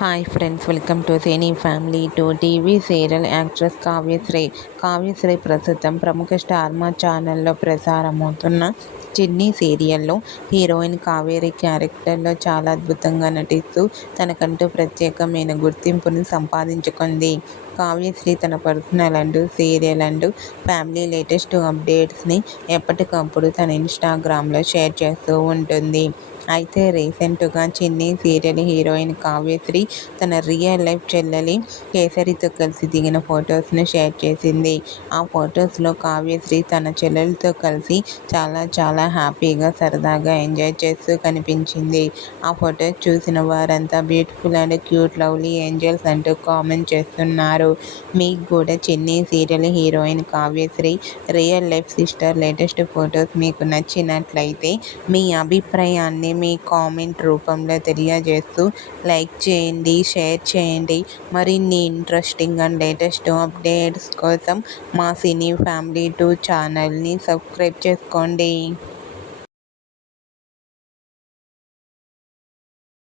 Hi friends, welcome to cine family. TV serial actress Kavyasri ప్రస్తుతం ప్రముఖ star మా ఛానల్లో ప్రసారమవుతున్న చిన్ని సీరియల్లో హీరోయిన్ కావేరి క్యారెక్టర్లో చాలా అద్భుతంగా నటిస్తూ తనకంటూ ప్రత్యేకమైన గుర్తింపును సంపాదించుకుంది. కావ్యశ్రీ తన personal and serial and family latest అప్డేట్స్ని ఎప్పటికప్పుడు తన ఇన్స్టాగ్రామ్లో షేర్ చేస్తూ ఉంటుంది. అయితే రీసెంట్గా చిన్ని సీరియల్ హీరోయిన్ కావ్యశ్రీ తన రియల్ లైఫ్ చెల్లెలి కేసరితో కలిసి దిగిన ఫొటోస్ను షేర్ చేసింది. ఆ ఫొటోస్లో కావ్యశ్రీ తన చెల్లెలతో కలిసి చాలా హ్యాపీగా సరదాగా ఎంజాయ్ చేస్తూ కనిపించింది. ఆ ఫొటోస్ చూసిన వారంతా beautiful and cute lovely angels అంటూ కామెంట్ చేస్తున్నారు. మీకు కూడా చిన్ని serial heroine Kavyasri real life sister latest photos మీకు నచ్చినట్లయితే మీ అభిప్రాయాన్ని మీ కామెంట్ రూపంలో తెలియజేస్తూ లైక్ చేయండి, షేర్ చేయండి. మరిన్ని ఇంట్రెస్టింగ్ అండ్ లేటెస్ట్ అప్డేట్స్ కోసం మా సినీ ఫ్యామిలీ 2 ఛానల్ని సబ్స్క్రైబ్ చేసుకోండి.